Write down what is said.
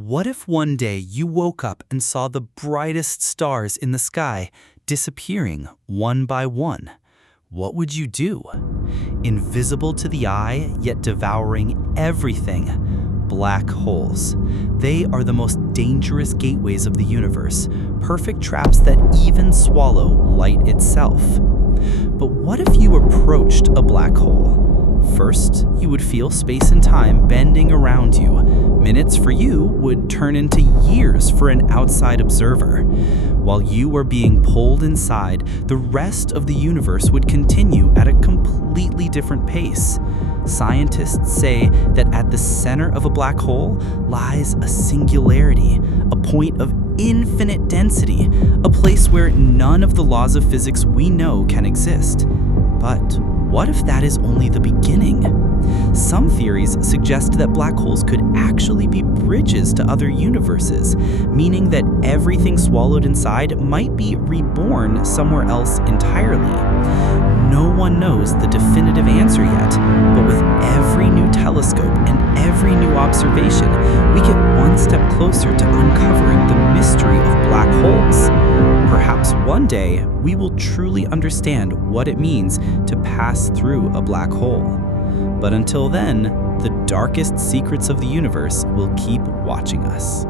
What if one day you woke up and saw the brightest stars in the sky disappearing one by one? What would you do? Invisible to the eye, yet devouring everything. Black holes. They are the most dangerous gateways of the universe, perfect traps that even swallow light itself. But what if you approached a black hole? First, you would feel space and time bending around you. Minutes for you would turn into years for an outside observer. While you were being pulled inside, the rest of the universe would continue at a completely different pace. Scientists say that at the center of a black hole lies a singularity, a point of infinite density, a place where none of the laws of physics we know can exist. But what if that is only the beginning? Some theories suggest that black holes could actually be bridges to other universes, meaning that everything swallowed inside might be reborn somewhere else entirely. No one knows the definitive answer yet, but with every new telescope and every new observation, we get one step closer to uncovering the mystery of black holes. Perhaps one day, we will truly understand what it means to pass through a black hole. But until then, the darkest secrets of the universe will keep watching us.